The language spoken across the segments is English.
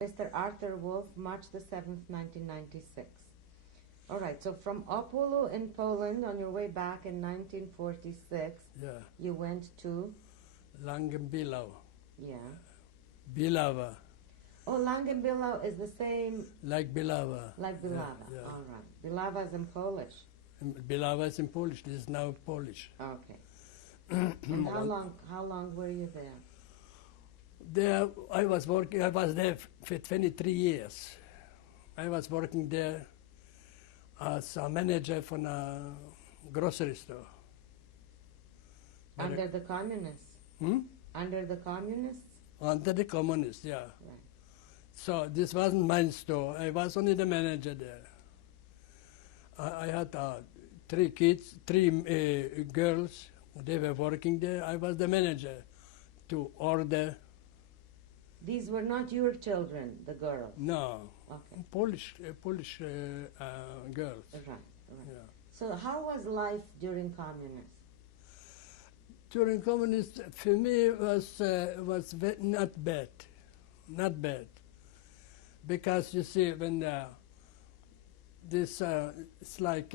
Mr. Arthur Wolf, March the 7th, 1996. All right, so from Opolu in Poland, on your way back in 1946, Yeah. you went to? Langenbilau. Yeah. Bilava. Oh, Langenbilau is the same? Like Bilava. Like Bilava, Yeah, yeah. all right. Bilava is in Polish? Bilava is in Polish. This is now Polish. Okay. And how long were you there? There, I was working. I was there for 23 years. I was working there as a manager for a grocery store. Under the communists? Under the communists? Under the communists, yeah. Right. So this wasn't my store. I was only the manager there. I had 3 kids, 3 girls. They were working there. I was the manager to order. These were not your children, the girls? No, Okay. Polish girls. Right, right. Yeah. So how was life during communism? During communism, for me was not bad, because you see when this it's like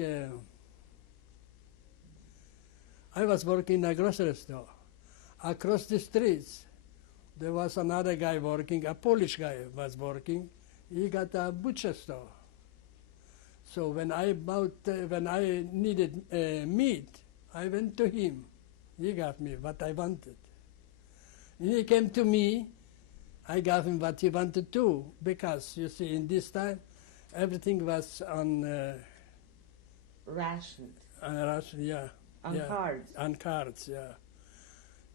I was working in a grocery store. Across the streets, there was another guy working. A Polish guy was working. He got a butcher store. So when I needed meat, I went to him. He gave me what I wanted. He came to me, I gave him what he wanted too, because you see, in this time, everything was on Rationed. ration, yeah. On yeah, cards. On cards, yeah.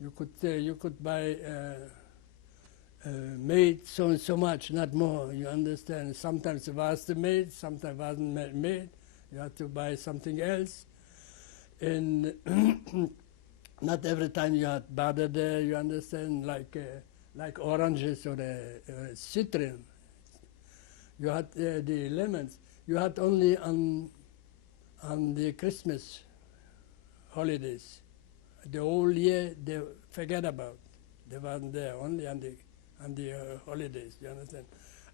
You could buy made so much, not more. You understand? Sometimes it was the made, sometimes it wasn't made. You had to buy something else, and not every time you had butter there. You understand? Like oranges or citron. You had the lemons. You had only on the Christmas holidays. The whole year they forget about. They weren't there, only on the holidays. You understand?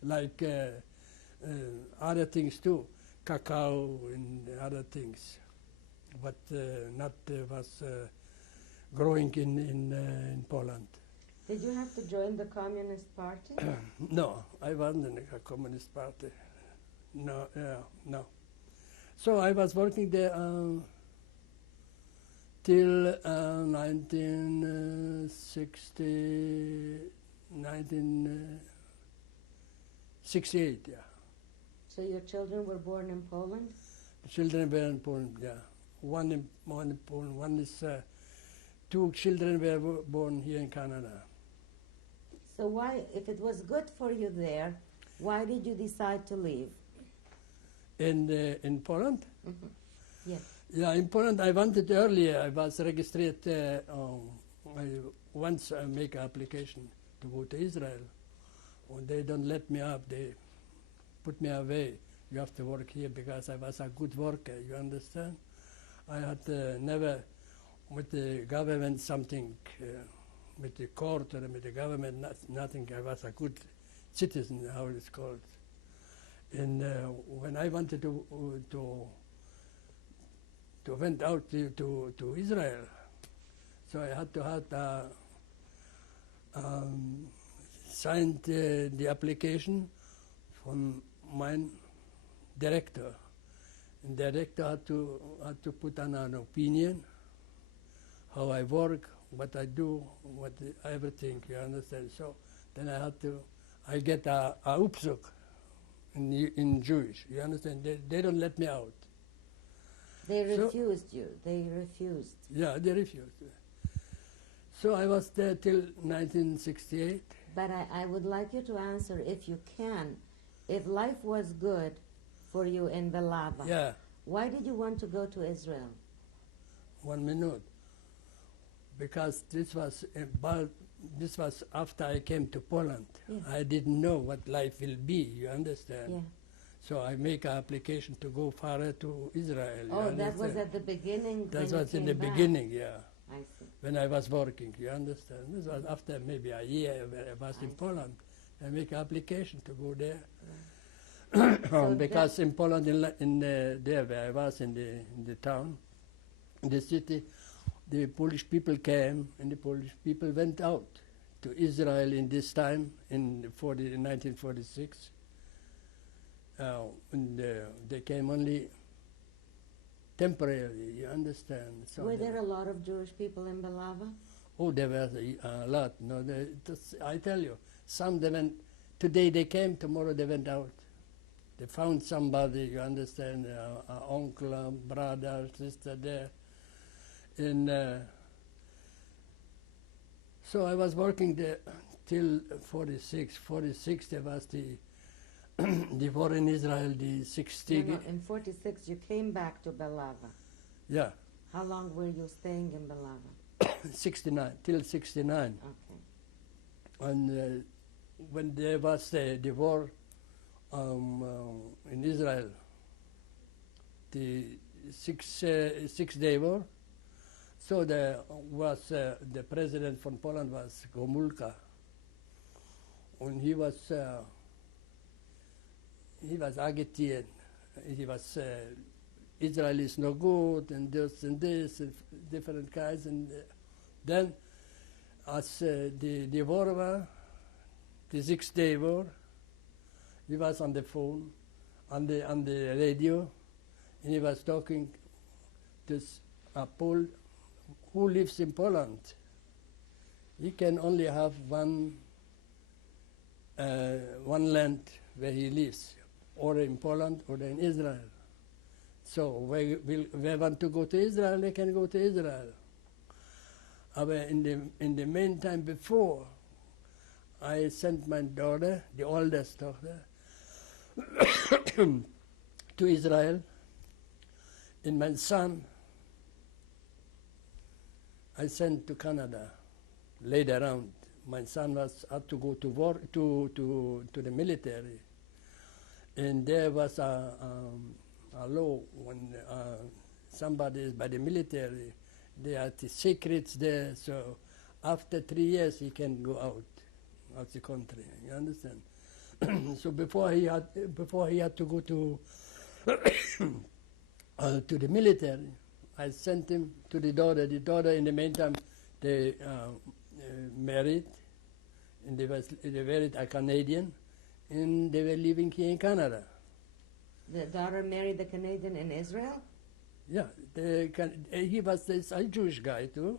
Like other things too, cacao and other things, but not was growing in Poland. Did you have to join the Communist Party? No, I wasn't in a Communist Party. No, no. So I was working there till 1968, yeah. So your children were born in Poland? The children were in Poland, yeah. One in Poland, one is, 2 children were born here in Canada. So why, if it was good for you there, why did you decide to leave? In Poland? Mm-hmm. Yes. Yeah, in Poland I wanted earlier. I was registered. I once make an application to go to Israel. When they don't let me up, they put me away. You have to work here because I was a good worker. You understand? I had never with the government something, with the court or with the government, nothing. I was a good citizen, how it's called. And when I wanted to went out to Israel, so I had to have signed the application from my director. And the director had to put on an opinion, how I work, what I do, everything, you understand? So then I get a upsuk in Jewish, you understand? They don't let me out. They refused you. They refused. Yeah, they refused. So I was there till 1968. But I would like you to answer, if you can, if life was good for you in Velava, Yeah. why did you want to go to Israel? 1 minute. Because this was after I came to Poland. Yeah. I didn't know what life will be, you understand? Yeah. So I make an application to go farther to Israel. Oh, that was at the beginning. That when was you in came the back. beginning, yeah. I see. When I was working, you understand? This was after maybe a year when I was in Poland. I make application to go there. So Because in Poland, there where I was in the town, in the city, the Polish people came and the Polish people went out to Israel in this time, in 1946. And they came only temporarily, you understand. So were there a lot of Jewish people in Belava? Oh, there was a lot. No, I tell you, some they went, today they came, tomorrow they went out. They found somebody, you understand, an uncle, a brother, sister there. And so I was working there till 46. 46 there was the war in Israel, the 60. No, in 46 you came back to Belava. Yeah, How long were you staying in Belava? 69, till 69. Okay. And when there was the war in Israel, the six-day war, so the president from Poland was Gomulka, and he was agitated. He was Israel is no good, and this and this, and different kinds. And then, as the war was, the 6-day war, he was on the phone, on the radio, and he was talking to a Pole who lives in Poland. He can only have one land where he lives, or in Poland or in Israel. So we want to go to Israel, they can go to Israel. But in the meantime, before, I sent my daughter, the oldest daughter, to Israel, and my son I sent to Canada. Later on, my son had to go to war to the military, and there was a law when somebody is by the military, they had the secrets there. So after 3 years, he can go out of the country. You understand? So before he had to go to to the military, I sent him to the daughter. The daughter, in the meantime, they married, and they married a Canadian, and they were living here in Canada. The daughter married the Canadian in Israel? Yeah, he was a Jewish guy too.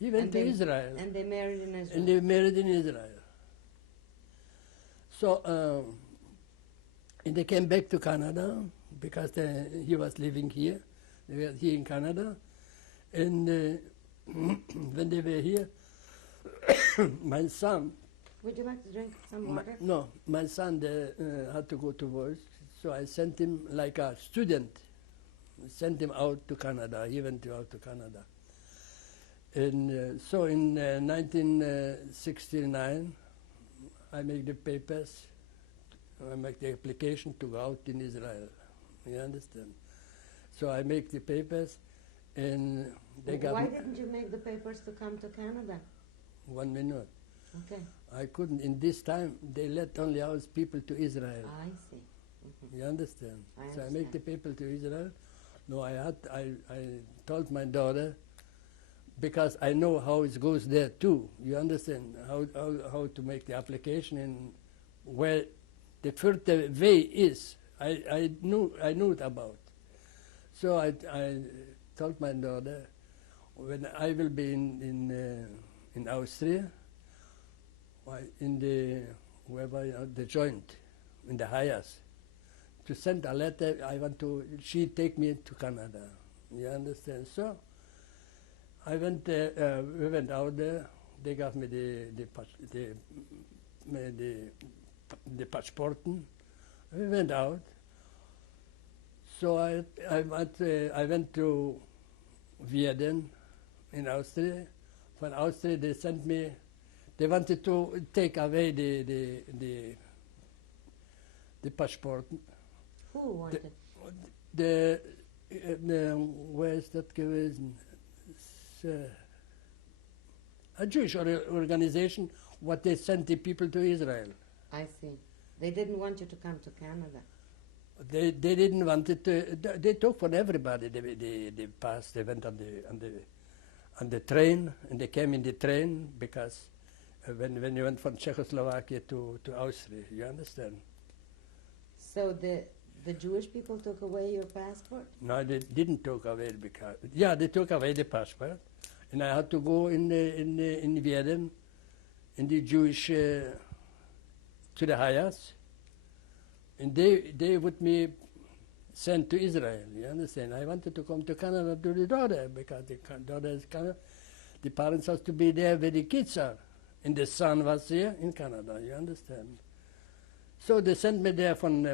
He went to Israel. And they married in Israel? And they married in Israel. So, and they came back to Canada because he was living here. They were here in Canada. And when they were here, my son... Would you like to drink some water? No, my son had to go to work, so I sent him like a student. Sent him out to Canada. He went out to Canada. And so in 1969, I make the papers, I make the application to go out in Israel. You understand? So I make the papers, and they got... Why didn't you make the papers to come to Canada? 1 minute. Okay. I couldn't. In this time, they let only our people to Israel. I see. Mm-hmm. You understand? I So I understand. make the people to Israel. No, I told my daughter, because I know how it goes there too. You understand how to make the application and where the first way is. I knew it about. So I told my daughter, when I will be in Austria, in the joint, in the highest, to send a letter. She take me to Canada. You understand? So I went there. We went out there. They gave me the passport. We went out. So I went to Vienna in Austria. From Austria, they sent me. They wanted to take away the passport. Who wanted? Where is that gewesen? A Jewish organization, what they sent the people to Israel. I see. They didn't want you to come to Canada. They didn't want it to. They took for everybody. They passed. They went on the train, and they came in the train because when you went from Czechoslovakia to Austria, you understand? So the Jewish people took away your passport? No, they didn't take away because they took away the passport, and I had to go in Vienna, in the Jewish to the Hayas, and they would me sent to Israel. You understand? I wanted to come to Canada to the daughter because the daughter is Canada. The parents has to be there where the kids are, and the son was here in Canada. You understand? So they sent me there from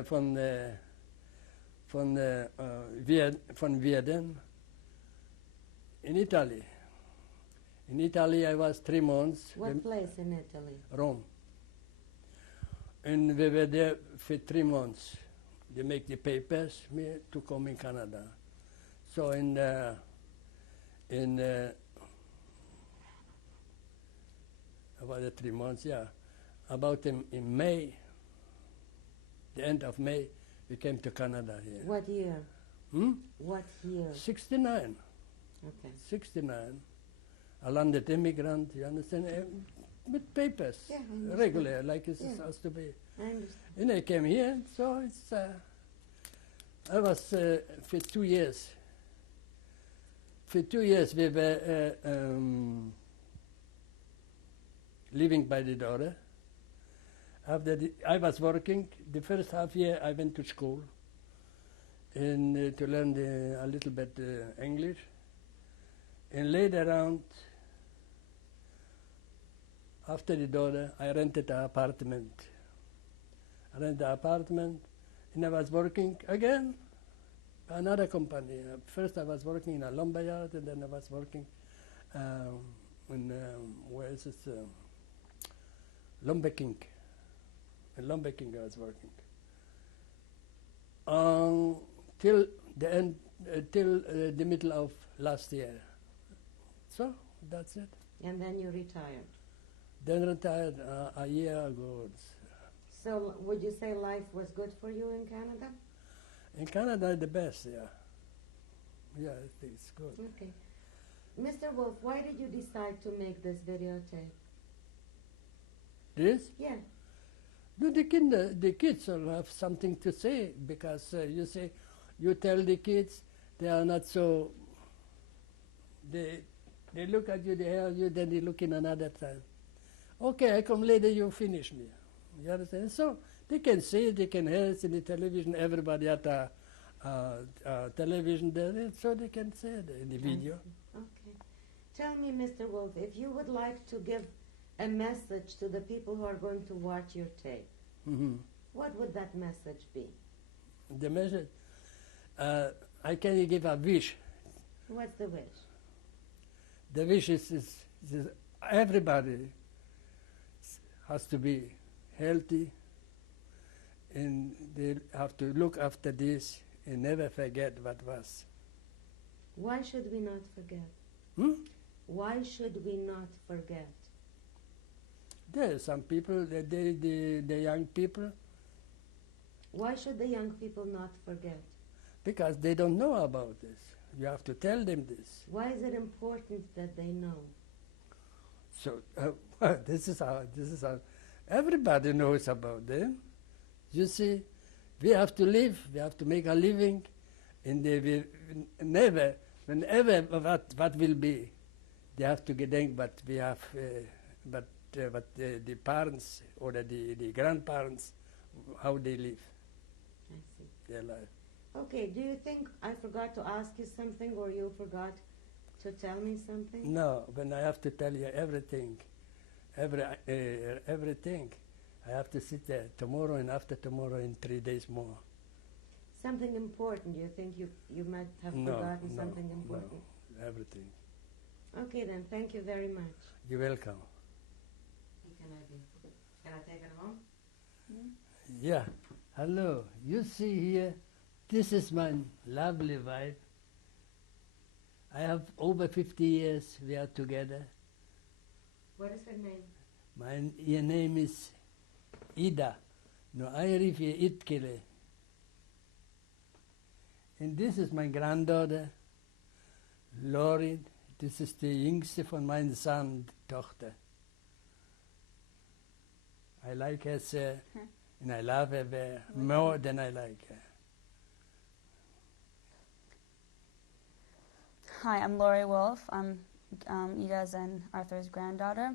Vienna in Italy. In Italy, I was 3 months. What place in Italy? Rome. And we were there for 3 months. They make the papers me to come in Canada. So in about the 3 months, about in May, the end of May, we came to Canada here. What year? What year? 69. Okay. 69. A landed immigrant, you understand? With papers, Yeah, I understand. regular, like it's supposed to be. I understand. And I came here, so it's. I was for 2 years. For 2 years, we were living by the daughter. After I was working. The first half year, I went to school and to learn a little bit English. And later on, after the daughter, I rented an apartment. And I was working again for another company. First I was working in a lumber yard, and then I was working in, where is this, Lumber King. In Lumber King I was working. Till the end, till the middle of last year. So, that's it. And then you retired. Then retired a year ago. So would you say life was good for you in Canada? In Canada, the best, yeah. Yeah, I think it's good. Okay. Mr. Wolf, why did you decide to make this videotape? This? Yeah. No, the kids will have something to say because you say, you tell the kids, they are not so, they look at you, they hear you, then they look in another time. Okay, I come later, you finish me. You understand? So they can see it, they can hear it in the television, everybody at a television there, so they can see it in the video. Okay. Tell me, Mr. Wolf, if you would like to give a message to the people who are going to watch your tape, what would that message be? The message, I can give a wish. What's the wish? The wish is everybody has to be healthy, and they have to look after this and never forget what was. Why should we not forget? Why should we not forget? There are some people, the young people. Why should the young people not forget? Because they don't know about this. You have to tell them this. Why is it important that they know? So this is how everybody knows about them. You see, we have to live. We have to make a living, and they will never, whenever what will be, they have to think. But we have, but the parents or the grandparents, how they live I see. their life. Okay, do you think I forgot to ask you something, or you forgot to tell me something? No, when I have to tell you everything, everything, I have to sit there tomorrow and after tomorrow in 3 days more. Something important, do you think you might have forgotten something important? No, everything. Okay then, thank you very much. You're welcome. Can I take it home? Yeah. Hello. You see here, this is my lovely wife. I have over 50 years we are together. What is her name? Your name is Ida. No Airifi Itkele. And this is my granddaughter, Lori. This is die jüngste von meinem Sohn, die Tochter. I like her sehr, and I love her very, more than I like her. Hi, I'm Lori Wolf. I'm Ida's and Arthur's granddaughter.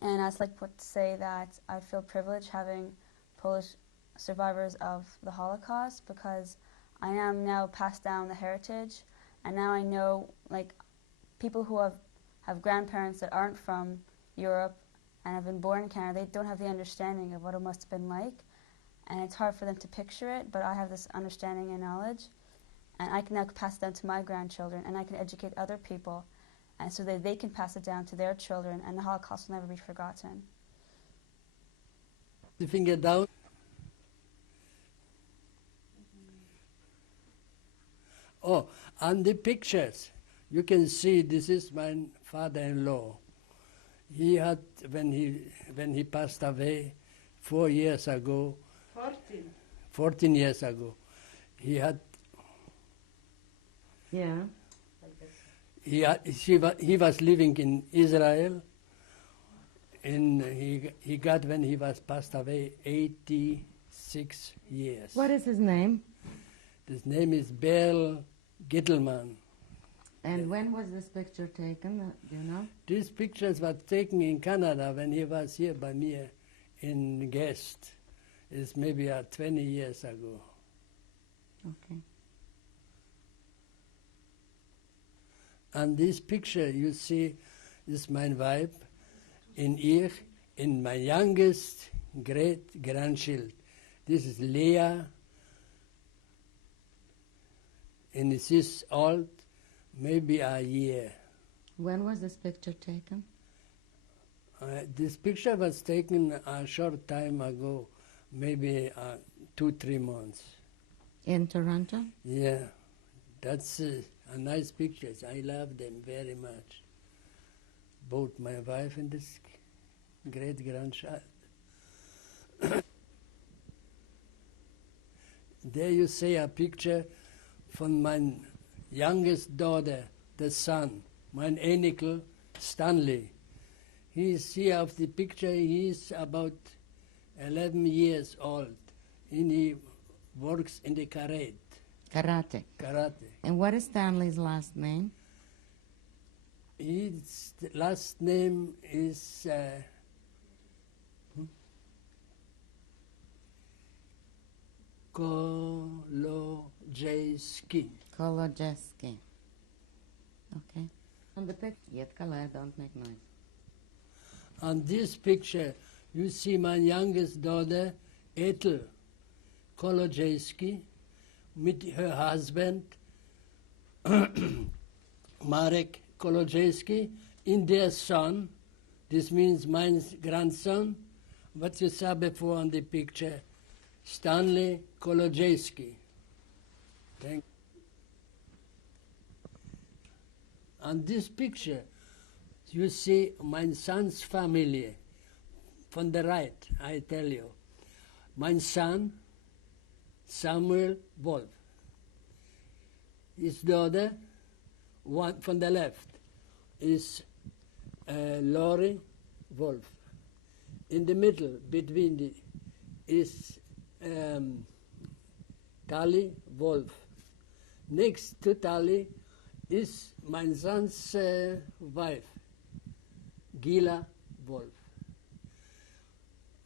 And I'd like to say that I feel privileged having Polish survivors of the Holocaust, because I am now passed down the heritage, and now I know, like, people who have grandparents that aren't from Europe and have been born in Canada, they don't have the understanding of what it must have been like, and it's hard for them to picture it, but I have this understanding and knowledge, and I can now pass it down to my grandchildren, and I can educate other people, and so that they can pass it down to their children, and the Holocaust will never be forgotten. The finger down. Oh, on the pictures, you can see this is my father-in-law. He had, when he passed away 4 years ago, 14 years ago, he had, Yeah. he was living in Israel, and he got, when he was passed away, 86 years. What is his name? His name is Bell Gittelman. And when was this picture taken? Do you know? These pictures were taken in Canada when he was here by me in guest. It's maybe 20 years ago. Okay. And this picture you see is my wife in ihr, in my youngest great grandchild. This is Leah, and she's old, maybe a year. When was this picture taken? This picture was taken a short time ago, maybe 2-3 months. In Toronto? Yeah, that's a nice pictures. I love them very much. Both my wife and this great grandchild. There you see a picture from my youngest daughter, the son, mein Enkel Stanley. He's here of the picture. He's about 11 years old, and he works in the karate. Karate. And what is Stanley's last name? His last name is Kolodziejski. Kolodziejski. Okay. On the picture, yet Kala, don't make noise. On this picture, you see my youngest daughter, Ethel Kolodziejski, with her husband, Marek Kolodziejski, in their son. This means my grandson, what you saw before on the picture, Stanley Kolodziejski. Thank. On this picture, you see my son's family. From the right, I tell you. My son, Samuel Wolf. His daughter, one from the left, is Lori Wolf. In the middle, between the, is Tali Wolf. Next to Tali is my son's wife, Gila Wolf.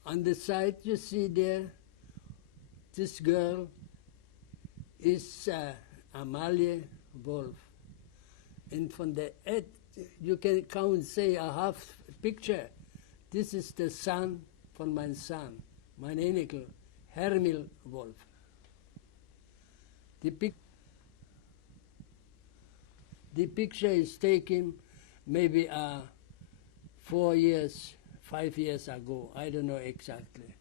On the side you see there, this girl is Amalie Wolf. And from the edge, you can count, say, a half picture. This is the son from my son, my Enkel, Hermil Wolf. The picture is taken maybe 4 years, 5 years ago. I don't know exactly.